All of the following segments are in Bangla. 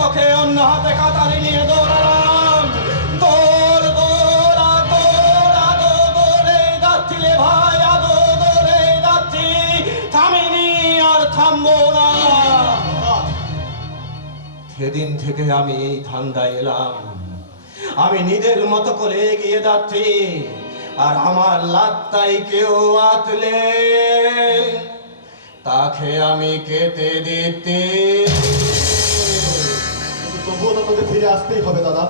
তোকে অন্য হাতে কাতারি নিয়ে দৌড়ালাম। দৌড় দৌড়া দৌড়া দৌড়ে যাচ্ছিলে ভাই, দৌড়ে যাচ্ছি, থামিনি আর থামবো না। সেদিন থেকে আমি এই ধান্দায় এলাম, আমি নিজের মতো করে এগিয়ে যাচ্ছি, আর আমার লাত্তাই কেউ আতলে তাকে আমি কেটে দিতে। তবুও তো তোকে ফিরে আসতেই হবে দাদা।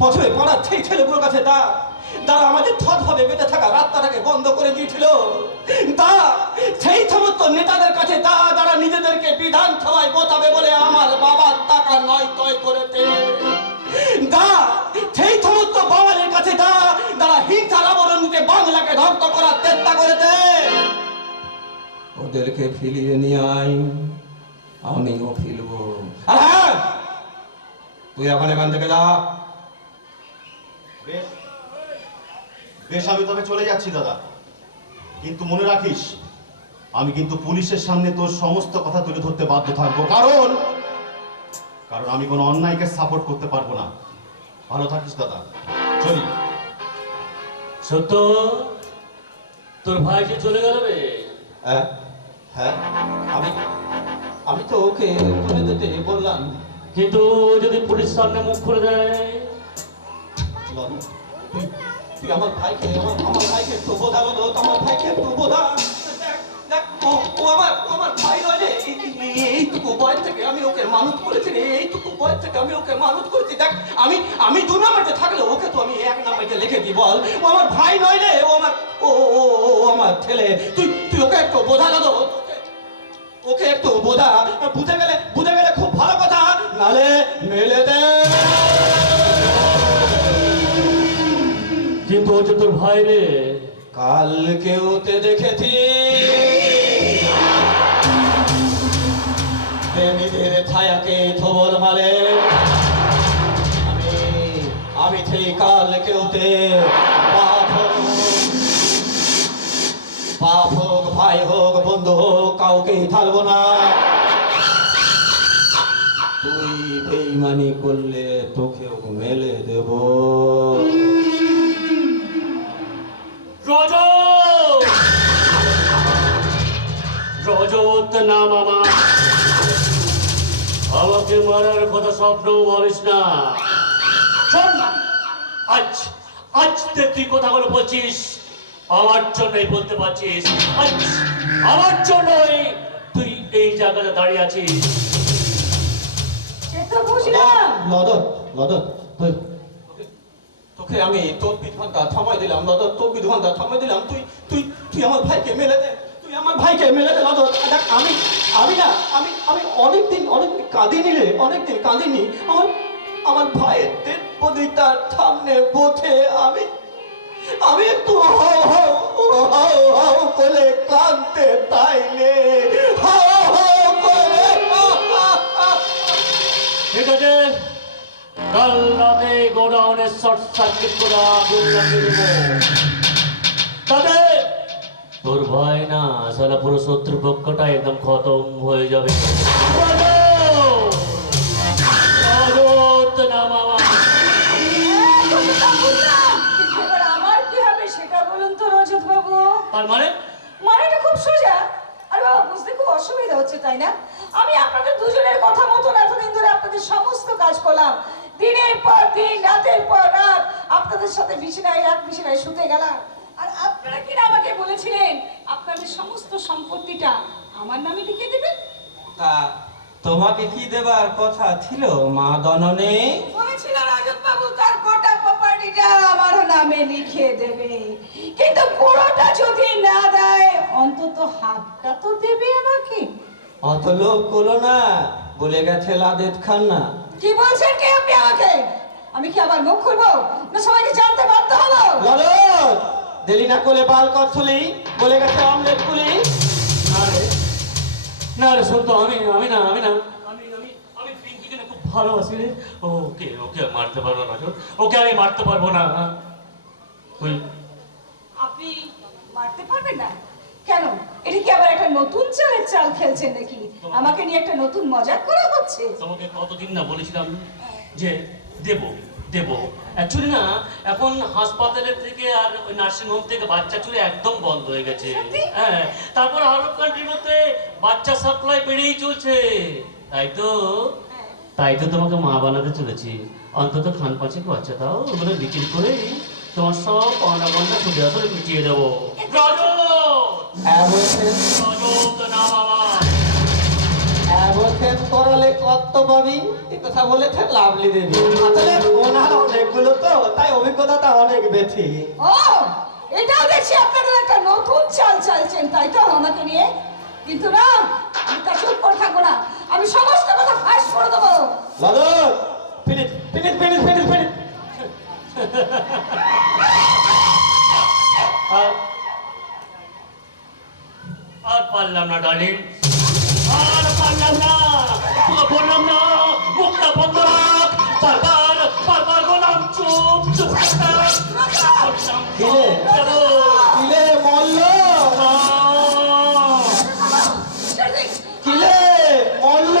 প্রথমে পড়ার সেই ছেলেগুলোর কাছে তারা আমাদের থতভাবে বেঁচে থাকা রাস্তাটাকে বন্ধ করে দিয়েছিল। সেই সমস্ত নেতাদের কাছে যারা নিজেদেরকে বিধানসভায় বসাবে বলে আমার বাবার টাকা নয় তয় করেছে, সেই সমস্ত বাঙালির কাছে যারা হিংসার আবরণীতে বাংলাকে ধ্বংস করার চেষ্টা করেছে, ওদেরকে ফিরিয়ে নিয়ে আয়, আমিও ফিরবো। আর হ্যাঁ, তুই এখন এখান থেকে যা। বেশ, আমি তবে চলে যাচ্ছি দাদা, কিন্তু মনে রাখিস আমি কিন্তু পুলিশের সামনে তোর সমস্ত কথা তুলে ধরতে বাধ্য থাকবো, কারণ আমি কোনো অন্যায়কে সাপোর্ট করতে পারবো না। ভালো থাকিস দাদা, চলি। সত্য, তোর ভাই যে চলে গেল রে? হ্যাঁ, আমি তো ওকে তুলে দিতে বললাম, কিন্তু যদি পুলিশ সামনে মুখ খুলে দেয়? তুই আমার ভাইকে একটু বোঝা, আমার ভাইকে একটু বোঝা। ও আমার ভাই নয় রে, এইটুকু বয়স থেকে আমি ওকে মানুষ করেছি রে, এইটুকু বয়স থেকে আমি ওকে মানুষ করেছি। দেখ, আমি 2 নাম্বারে থাকলে ওকে তো আমি 1 নাম্বারে লিখে দিই। বল, ও আমার ভাই নয় রে, ও আমার ছেলে। তুই ওকে একটু বোঝা দাদা, ওকে একটু বোঝা। বুঝে গেলে খুব ভালো কথা, নালে মেলে দে। কিন্তু ও যে তোর ভাই রে। কালকে ওতে দেখেছি নিজের ছায়াকে থবল মালে। আমি সেই কালকে ওতে বাপ হোক, ভাই হোক, বন্ধু হোক, কাউকেই থাকবো না। তুই বেইমানি করলে তোকেও মেলে দেব। রজত নাম আমার, আমাকে মারার কথা স্বপ্ন বলিস না। আজ তুই কথাগুলো বলছিস আমার জন্যই বলতে পারছিস, আমার জন্যই তুই এই জায়গাটা দাঁড়িয়ে আছিস। তোকে আমি তোর বিধানটা থামাই দিলাম, তোর বিধানটা থামাই দিলাম। তুই আমার ভাইকে মেলে দে, আমার ভাইকে মেলে দে। আমি অনেকদিন কাঁদিনি রে, অনেকদিন কাঁদিনি। আমার ভাইয়ের দেবতার সামনে বসে আমি একটু হাও করে কাঁদতে তাইলে ঠিক আছে, কাল রাতে গোডাউনের শর্ট সার্কিট করে আগুন লাগিয়ে দেব। তবে তোর ভয় না, সারা পুরো শত্রুপক্ষটা একদম খতম হয়ে যাবে। আমার কি হবে সেটা বলুন তো রজত বাবু। তার মানেটা খুব সোজা। আরে বাবা, বুঝতে খুব অসুবিধা হচ্ছে তাই না? আমি আপনাদের দুজনের কথা মতন এতদিন ধরে আপনাদের সমস্ত কাজ করলাম, দিনের পর দিন, রাতের পর রাত আপনাদের সাথে এক বিছানায় শুতে গেলাম। আর আপনারা কিনা আমাকে বলেছিলেন আপনাদের সমস্ত সম্পত্তিটা আমার নামে লিখে দেবেন। তা তোমাকে কি দেবার কথা ছিল মা দননে? বলেছিল রজত বাবু তার গোটা প্রপার্টিটা আমার নামে লিখে দেবে, কিন্তু পুরোটা যদি না দেয় অন্তত হাফটা তো দেবে আমাকে। অত লোভ করলো না, বলে গেছে লাদেত খান না। কি বলছেন কি আপনি আমাকে? আমি কি আবার মুখ খুলবো না সবাইকে জানতে বাধ্য হবো? ললদ দেলি না কোলে বাল কচ্ছলি, বলে গেছে অমলেট পুলি। না রে সত্য, আমি না আমি পিঙ্কিকে খুব ভালোবাসি রে। ওকে মারতে পারবো না, ওকে আমি মারতে পারবো না। আপনি মারতে পারবেন না? কেন এটা কি আবার একটা নতুন চালের চাল খেলছেন নাকি? আমাকে নিয়ে একটা নতুন মজা করা হচ্ছে? তোমাকে কতদিন না বলেছিলাম যে দেব দেব। অ্যাকচুয়ালি না, এখন হাসপাতালের থেকে আর ওই নার্সিং হোম থেকে বাচ্চা চুরি একদম বন্ধ হয়ে গেছে। সত্যি? হ্যাঁ, তারপর আরব কান্ট্রিগুলোতে বাচ্চা সাপ্লাই বেড়েই চলছে। তাই তো তোমাকে মা বানাতে চলেছি। অন্তত খান পাঁচেক বাচ্চা দাও, ওগুলো বিক্রি করেই তোমার সব পাওনা পাওনা সুদে আসলে মিটিয়ে দেবো। অ্যাভোকেট করালে কত পাবি? এই কথা বলেছেন লাভলি দেবী। আসলে ওনার অনেকগুলো তো, তাই অভিজ্ঞতাটা অনেক বেশি। ও, এটাও দেখছি আপনাদের একটা নতুন চাল চালছেন, তাই তো আমাকে নিয়ে? কিন্তু না, আমি তা চুপ করে থাকবো না, আমি সমস্ত কথা ফাঁস করে দেবো। লাদর, finish finish finish finish finish. আর পারলাম না ডার্লিং, আর পারলাম না। বললাম না মুখটা বন্ধ রাখ। বারবার বারবার বললাম চুপ চুপ থাক। কিরে? কিলে মল্ল, কিলে মল্ল।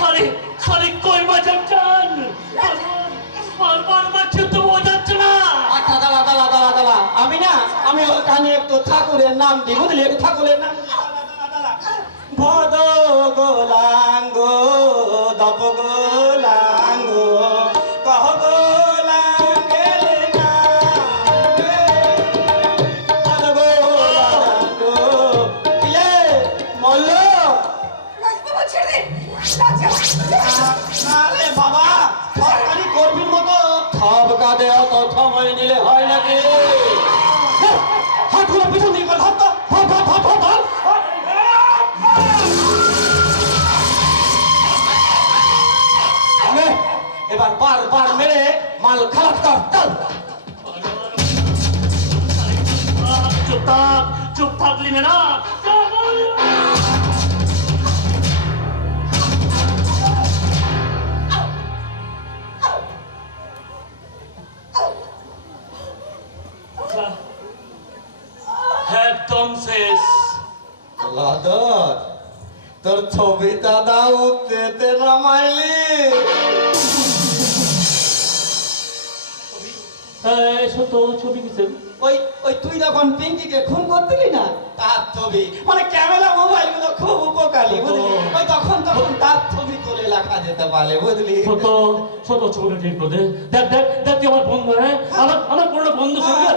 সরি সরি, কই বাজার চান? বারবার মারছে তো বোঝাচ্ছে না। আচ্ছা দাঁড়া দাঁড়া দাঁড়া দাঁড়া, আমি ওখানে একটু ঠাকুরের নাম দিই, বুঝলি? একটু ঠাকুরের নাম ভদ গোলাঙ্গ দপ গোলাঙ্গ কহ গোলাঙ্গেলে না ভদ গোলাঙ্গ। কিলে মল্ল? আরে বাবা, সরকারি কর্মীর মতো সব কাজে অত সময় নিলে হয় নাকি? হাতগুলো পিছন দিকে ধর তো, ধর ধর ধর ধর ধর। নে, এবার বারবার মেরে মাল খালাস কর, চল। চুপ থাক, চুপ থাকলি না। একদম শেষ। লাদর, তোর ছবিটা দাও পেতে নামাইলি। সত্য ছবি কিসের? ওই ওই তুই যখন পিঙ্কিকে খুন করতিলি না, তার ছবি। মানে ক্যামেরা মোবাইল গুলো খুব উপকারী, বুঝলি? ওই তখন তার ছবি তুলে রাখা যেতে পারে, বুঝলি? ছোট ছোট ছবিটা ঠিক করে দে। দেখ দেখ দেখ, তুই আমার বন্ধু। হ্যাঁ, আমার পুরো বন্ধু সঙ্গে।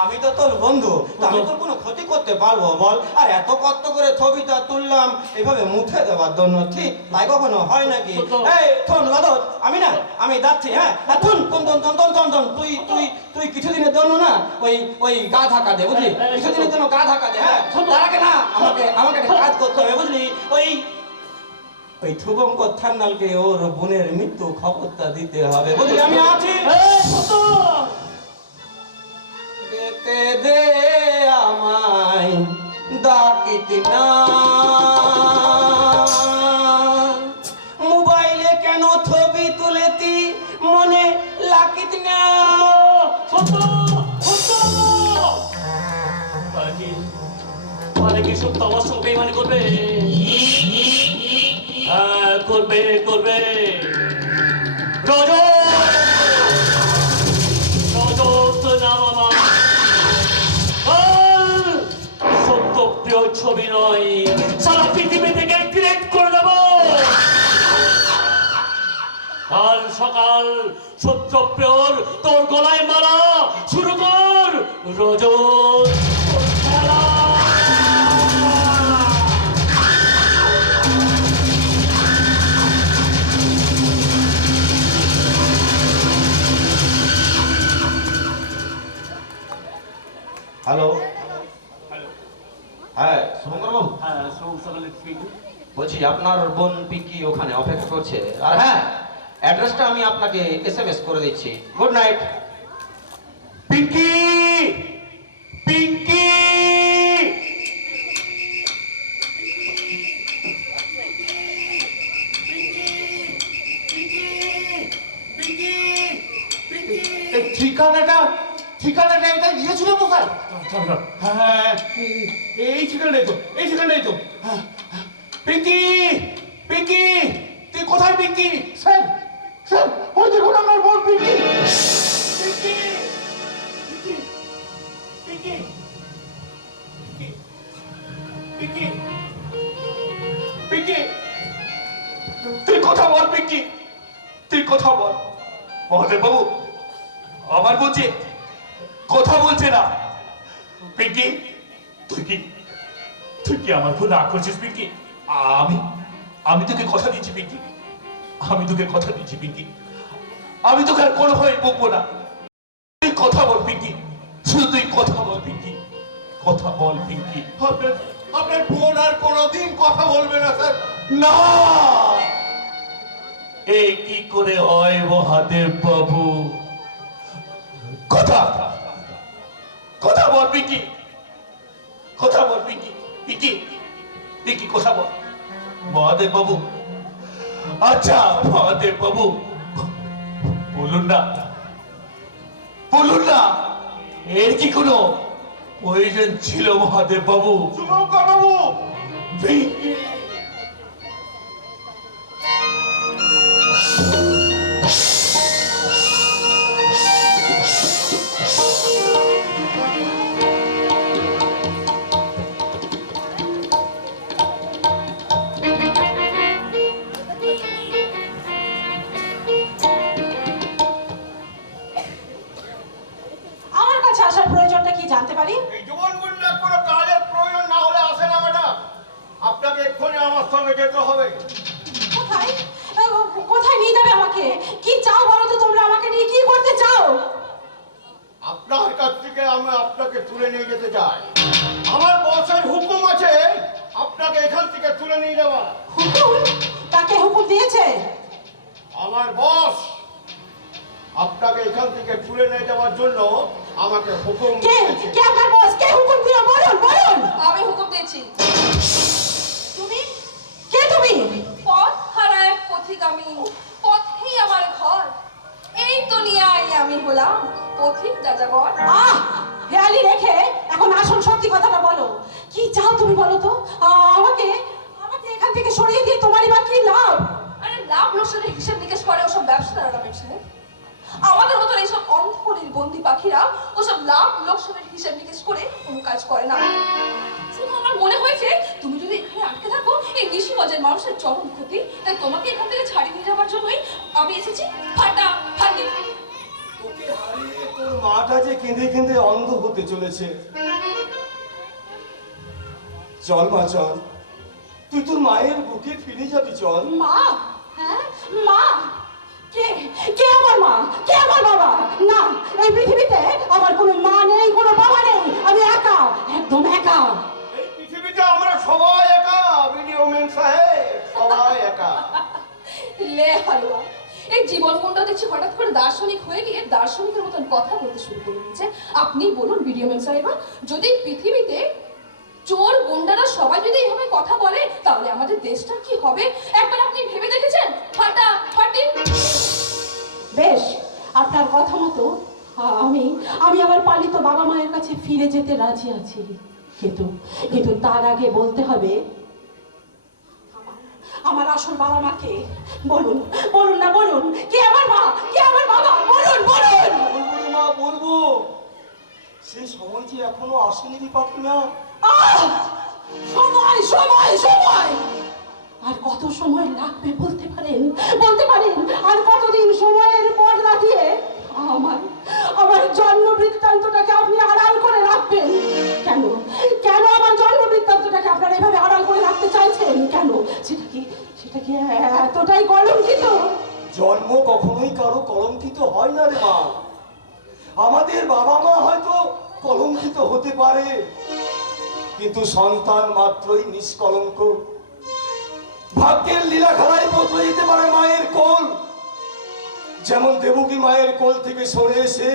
আমি তো তোর বন্ধু, তা আমি তোর কোনো ক্ষতি করতে পারবো বল? আর এত কষ্ট করে ছবিটা তুললাম এভাবে মুখে দেওয়ার জন্য, ঠিক তাই কখনো হয় নাকি? এই শোন লাদর, আমি যাচ্ছি। হ্যাঁ, তুন তুন তুন তুন তুন তুন তুন তুই তুই তুই কিছুদিনের জন্য না ওই গা ঢাকা দে, বুঝলি? কিছুদিনের জন্য গা ঢাকা দে। হ্যাঁ, তার আগে না আমাকে একটা কাজ করতে হবে, বুঝলি? ওই ধ্রুবঙ্কর থান্নালকে ওর বোনের মৃত্যু খবরটা দিতে হবে, বুঝলি? আমি আছি। যেতে দে আমায় ডাকিত না, মোবাইলে কেন ছবি তুলেতি মনে লাকিত না। কি সত্য আমার সঙ্গে বেইমানি করবে? হ্যাঁ, করবে করবে। রজত নাম আমার। সত্যপ্রিয় ছবি নয়, সারা পৃথিবী থেকে ডিলিট করে দেব। কাল সকাল সত্যপ্রিয়র তোর গলায় মারা শুরু কর। রজত খেলা। হ্যালো, হ্যাঁ শুভঙ্কর বাবু, হ্যাঁ, সকালে বলছি আপনার বোন পিঙ্কি ওখানে অপেক্ষা করছে। আর হ্যাঁ, অ্যাড্রেসটা আমি আপনাকে SMS করে দিচ্ছি। Good night. পিঙ্কি, পিঙ্কি। ঠিকানাটা ঠিকানাটা এটা দিয়েছিল তো স্যার? হ্যাঁ, এই ঠিকানাটাই তো, এই ঠিকানাটাই তো। পিঙ্কি, পিঙ্কি, তুই কোথায় পিঙ্কি? স্যার স্যার ওই দেখুন আমার বোন পিঙ্কি। পিঙ্কি, পিঙ্কি, পিঙ্কি, পিঙ্কি, পিঙ্কি, তুই কথা বল পিঙ্কি, তুই কথা বল। মহাদেব বাবু আমার বলছে, কথা বলছে না। পিঙ্কি, তুই কি আমার খুব রাগ করছিস পিঙ্কি? আমি তোকে কথা দিচ্ছি পিঙ্কি, আমি তোকে কথা দিচ্ছি পিঙ্কি, আমি তোকে আর কোনোভাবে বকবো না। তুই কথা বল পিঙ্কি, শুধু তুই কথা বল পিঙ্কি, কথা বল পিঙ্কি। আপনার বোন আর কোনোদিন কথা বলবে না স্যার। না, এই কি করে হয় মহাদেব বাবু? কথা কথা বল পিঙ্কি, কথা বল পিঙ্কি, পিঙ্কি, পিঙ্কি কথা বল। মহাদেব বাবু, আচ্ছা মহাদেব বাবু বলুন না, বলুন না, এর কি কোনো প্রয়োজন ছিল মহাদেব বাবু? শুভঙ্কর বাবু, পিঙ্কি, আমার কাছে আসার প্রয়োজনটা কি জানতে পারি? এই জীবন গুন্ডার কোনো কাজের প্রয়োজন না হলে আসে না ম্যাডাম। আপনাকে এক্ষুনি আমার সঙ্গে যেতে হবে। কোথায়? কোথায় নিয়ে যাবে আমাকে? কি চাও বলো তো, তোমরা আমাকে নিয়ে কি করতে চাও? আপনার কাছ থেকে আমি আপনাকে তুলে নিয়ে যেতে চাই। আমার বসের হুকুম আছে আপনাকে এখান থেকে তুলে নিয়ে যাওয়া। হুকুম? তাকে হুকুম দিয়েছে? আমার বস আপনাকে এখান থেকে তুলে নিয়ে যাওয়ার জন্য আমাকে হুকুম কে? দিয়েছে। কে আমার বস? কে হুকুম দিল? বলুন বলুন। আমি হুকুম দিয়েছি। তুমি কে? তুমি পথ হারা এক পথিগামী, পথেই আমার ঘর। এই দুনিয়ায় আমি হলাম পথিক যাযাবর। আহ, হেয়ালি রেখে এখন আসল সত্যি কথাটা বলো। কি চাও তুমি বলো তো? আমাকে আমাকে এখান থেকে সরিয়ে দিয়ে তোমারই বা কি লাভ? আরে লাভ লোকসানের হিসেব নিকেশ করে ওসব ব্যবসাদাররা ব্যবসায়ী। আমাদের মতন এইসব অন্ধকরীর বন্দি পাখিরা ওসব লাভ লোকসানের হিসেব নিকেশ করে কোনো কাজ করে না। শুধু আমার মনে হয়েছে তুমি যদি এখানে আটকে থাকো এই নিশিগঞ্জের মানুষের চরম ক্ষতি, তাই তোমাকে এখান থেকে ছাড়িয়ে নিয়ে যাওয়ার জন্যই আমি এসেছি। ফাটাফাটি। তোকে হারিয়ে তোর মাটা যে কেঁদে কেঁদে অন্ধ হতে চলেছে। চল মা চল, তুই তোর মায়ের বুকে ফিরে যাবি চল। মা? হ্যাঁ মা? কে? কে আমার মা? কে আমার বাবা? না, এই পৃথিবীতে আমার কোনো মা নেই, কোনো বাবা নেই। আমি একা, একদম একা। এই পৃথিবীতে আমরা সবাই একা, ভিডিও ম্যান সাহেব, সবাই একা। লে হালুয়া, এই জীবন গুন্ডা দেখছি হঠাৎ করে দার্শনিক হয়ে গিয়ে দার্শনিকের মতন কথা বলতে শুরু করে দিয়েছে। আপনি বলুন ভিডিও ম্যান সাহেবা, যদি পৃথিবীতে চোর গুন্ডারা সবাই যদি এইভাবে কথা বলে তাহলে আমাদের দেশটা কি হবে একবার আপনি ভেবে দেখেছেন? ফাটাফাটি। বেশ, আপনার কথা মতো আমি আমি আমার পালিত বাবা মায়ের কাছে ফিরে যেতে রাজি আছি, কিন্তু কিন্তু তার আগে বলতে হবে আমার আসল বাবা মাকে। বলুন বলুন না, বলুন কে আমার মা, কে আমার বাবা? বলুন বলুন। বলবো রে মা, বলবো। সে সময় যে এখনো আসেনি রে পাখিনা। আহ! সময় সময় সময় আর কত সময় লাগবে বলতে পারেন? বলতে পারেন আর কতদিন সময়ের পর রাখিয়ে আমার আমার জন্ম বৃত্তান্তটাকে আপনি আড়াল করে রাখবেন? কেন কেন আমার জন্ম বৃত্তান্তটাকে আপনারা এভাবে আড়াল করে রাখতে চাইছেন? কেন? সেটা কি এতটাই কলঙ্কিত? জন্ম কখনোই কারো কলঙ্কিত হয় না রে মা। আমাদের বাবা মা হয়তো কলঙ্কিত হতে পারে, কিন্তু সন্তান মাত্রই নিষ্কলঙ্ক। ভাগ্যের লীলা খেলায় বদলে যেতে পারে মায়ের কোল। যেমন দেবকী মায়ের কোল থেকে সরে এসে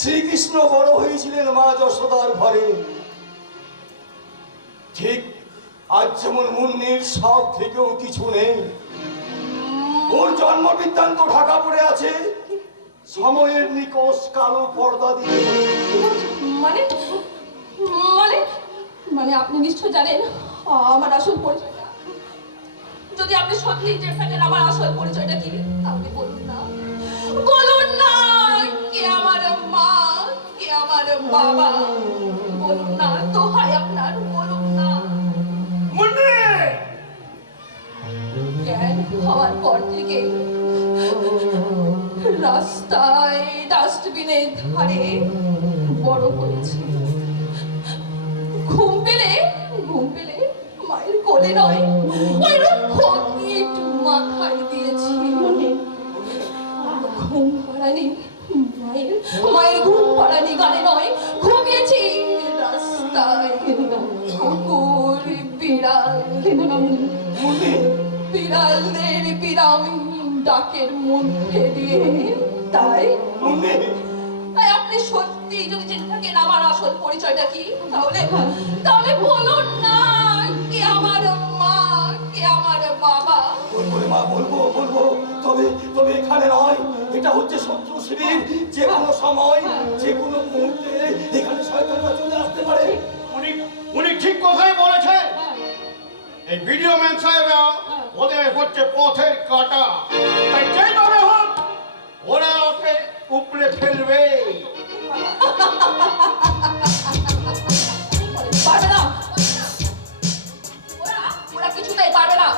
শ্রীকৃষ্ণ বড় হয়েছিলেন মা যশোদার ঘরে, ঠিক আজ যেমন মুন্নির সব থেকেও কিছু নেই। ওর জন্ম বৃত্তান্ত ঢাকা পড়ে আছে সময়ের নিকষ কালো পর্দা দিয়ে মানে মানে মানে আপনি নিশ্চয় জানেন আমার আসল পরিচয়টা। যদি আপনি সত্যি যে জানেন আমার আসল পরিচয়টা কি, তাহলে বলুন না, বলুন না কে আমার মা, কে আমার বাবা, বলুন না, দোহাই আপনার, বলুন না। জ্ঞান হওয়ার পর থেকে রাস্তায় ডাস্টবিনের ধারে বড় হয়েছি। ঘুম পেলে মায়ের কোলে নয়, ওই রুক্ষ ইট মাথায় দিয়েছি। ঘুম পাড়ানি মায়ের ঘুম পাড়ানি গানে নয়, ঘুমিয়েছি রাস্তায়। কুকুর বিড়ালদের বিরামি ডাকের মধ্যে দিয়ে। তাই আপনি সত্যি যদি জেনে থাকেন আমার আসল পরিচয়টা কি, তাহলে বলুন না কে আমার মা, কে আমার বাবা। বলবো রে মা, বলবো বলবো, তবে তবে এখানে নয়, এটা হচ্ছে শত্রু শিবির। যে কোনো সময় যে কোনো মুহূর্তে এখানে শয়তানরা চলে আসতে পারে। উনি ঠিক কথাই বলেছেন। এই ভিডিও ম্যান সাহেবরা ওদের হচ্ছে পথের কাটা, তাই যেভাবে হোক ওরা ওকে উপরে ফেলবে। পারবে না, ওরা কিছুতেই পারবে না।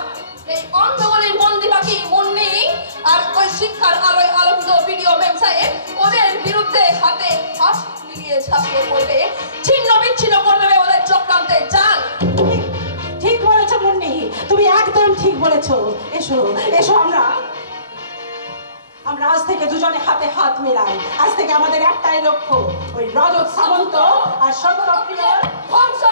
এই অন্ধগলের বন্দি পাখি মুন্নি আর ওই শিক্ষার আলোয় আলোকিত ভিডিও ম্যান সাহেব ওদের বিরুদ্ধে হাতে হাত মিলিয়ে ঝাঁপিয়ে পড়বে, ছিন্ন বিচ্ছিন্ন করে দেবে ওদের চক্রান্তের জাল। ঠিক বলেছো মুন্নি, তুমি একদম ঠিক বলেছো। এসো এসো, আমরা আজ থেকে দুজনে হাতে হাত মেলাই। আজ থেকে আমাদের একটাই লক্ষ্য, ওই রজত সামন্ত আর সত্যপ্রিয়র ধ্বংস।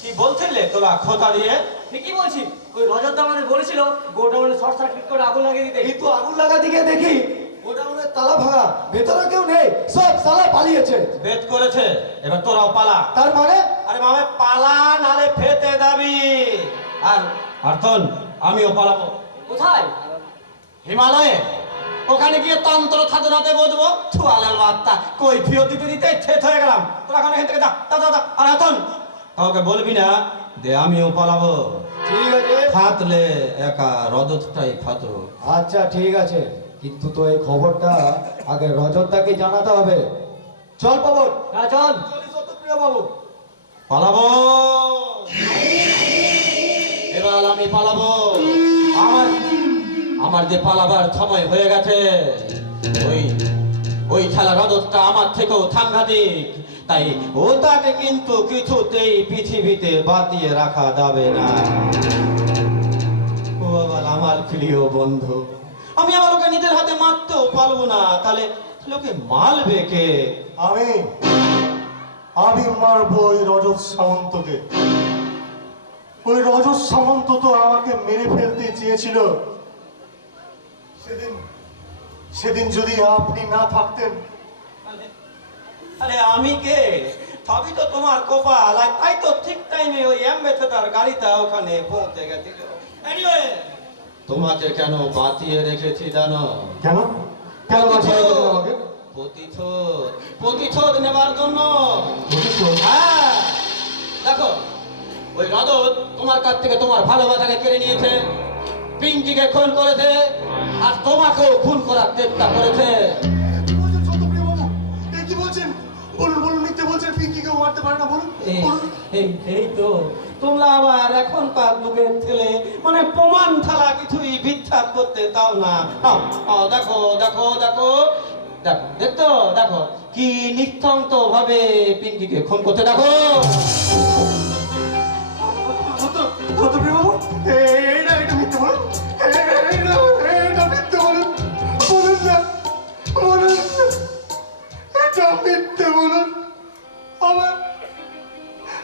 কি বলছিলে তোরা খোঁতা দিয়ে? ঠিকই বলছি, ওই রজত আমাদের বলেছিল গোডাউনে শর্ট সার্কিট করে আগুন লাগিয়ে দিতে। কিন্তু আগুন লাগা দিকে দেখি গোডাউনের তালা ভাঙা, ভেতরে কেউ নেই, সব সালা পালিয়েছে। বেদ করেছে, এবার তোরাও পালা। তার মানে আরে মামে পালা, নালে ফেতে দাবি। আর আর্থন আমিও পালাবো। কোথায়? হিমালয়ে। ওখানে গিয়ে তন্ত্র সাধনাতে বসবো। থুয়ালাল বার্তা কই ফিরত দিতে দিতে ঠেট হয়ে গেলাম। তোরা এখন এখান থেকে যা যা যা। আর আর্থন কাউকে বলবি না দে আমিও পালাবো। ঠিক আছে, ফাতলে একা রজতটাই ফাতো। আচ্ছা ঠিক আছে, কিন্তু তো এই খবরটা আগে রজতদাকে জানাতে হবে। চল পাবন, হ্যাঁ চল। সত্যপ্রিয় বাবু। পালাবো, এবার আমি পালাবো। আমার যে পালাবার সময় হয়ে গেছে। ওই খেলা রজতটা আমার থেকেও সাংঘাতিক, তাই ওটাকে কিন্তু কিছুতেই পৃথিবীতে বাতিয়ে রাখা যাবে না। ও আবার আমার প্রিয় বন্ধু, আমি আমার ওকে নিজের হাতে মারতেও পারবো না, তাহলে লোকে মারবে কে? আমি মারবো ওই রজত সামন্তকে। ওই রজত সামন্ত তো আমাকে মেরে ফেলতে চেয়েছিল। সেদিন যদি আপনি না থাকতেন। আরে আমি কে? সবই তো তোমার কপাল। আর তাই তো ঠিক টাইমে ওই অ্যাম্বাসেডর গাড়িটা ওখানে পৌঁছে গেছিল। এনিওয়ে, তোমাকে কেন বাঁচিয়ে রেখেছি জানো? কেন কেন বাঁচিয়ে রেখেছেন আমাকে? প্রতিশোধ নেবার জন্য। প্রতিশোধ? হ্যাঁ, দেখো ওই রজত তোমার কাছ থেকে তোমার ভালোবাসাকে কেড়ে নিয়েছে, পিঙ্কিকে খুন করেছে, আর তোমাকেও খুন করার চেষ্টা করেছে। কি বলছেন সত্যপ্রিয় বাবু? কি বলছেন? বলুন বলুন, মিথ্যে বলছেন। পিঙ্কিকেও মারতে পারে না, বলুন বলুন। এই তো তোমরা আবার এখনকার যুগের ছেলে, মানে প্রমাণ ছাড়া কিছুই বিচ্ছাদ করতে চাও না। দেখো দেখো দেখো দেখো, দেখতো দেখো কি নিস্তন্ত ভাবে পিঙ্কিকে খুন করতে। দেখো সত্যপ্রিয় বাবু, এটা মিথ্যে বলুন। এটা মিথ্যে বলুন, বলুন না, বলুন না। এটা মিথ্যে বলুন।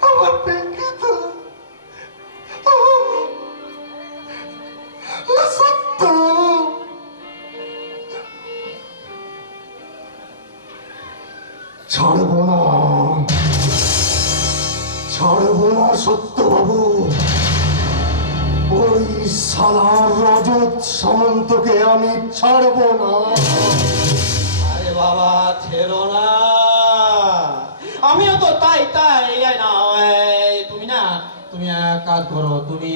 আমার পিঙ্কি তো সত্য। ছাড়বো না সত্যবাবু। ওই সালার রজত সামন্তকে আমি ছাড়বো না। আরে বাবা ছেড়ো না, আমিও তো তাই তাই এই না তুমি এক কাজ করো, তুমি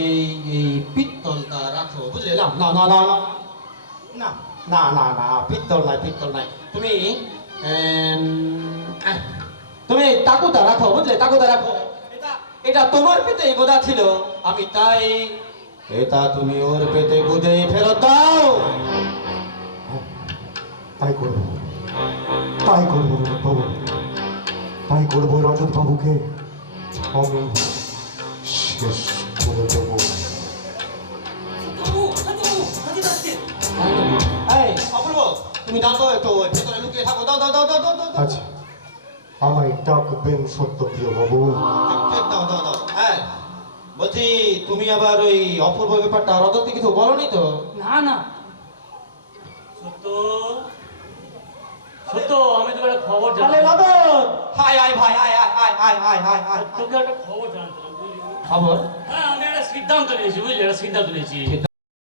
এই পিত্তলটা রাখো, বুঝলে? না না না না না না না না না পিত্তল নাই তুমি তুমি তাকুতা রাখো, বুঝলে? তাকুতা রাখো, এটা তোমার পেতে গোদা ছিল, আমি তাই এটা তুমি ওর পেতে গুদে ফেরত দাও। তাই করবো, তাই করবো বাবু, তাই করবো। রজত বাবুকে আমি শেষ করে দেবো। এই অপূর্ব, তুমি দাও তো একটু, ভেতরে লুকিয়ে থাকো, দাও দাও দাও দাও দাও দাও। আচ্ছা, আমায় ডাকবেন সত্যপ্রিয় বাবু। ঠিক, দাও দাও দাও। হ্যাঁ বলছি, তুমি আবার ওই অপূর্ব ব্যাপারটা রজতকে কিছু বলনি তো? না না সত্য সত্য, আমি তোকে একটা খবর তাহলে জানাবো। রজত, হাই হাই ভাই, high high high high high high high. তোকে একটা খবর জানতাম, বুঝলি? খবর? হ্যাঁ, আমি একটা সিদ্ধান্ত নিয়েছি, বুঝলি? একটা সিদ্ধান্ত নিয়েছি।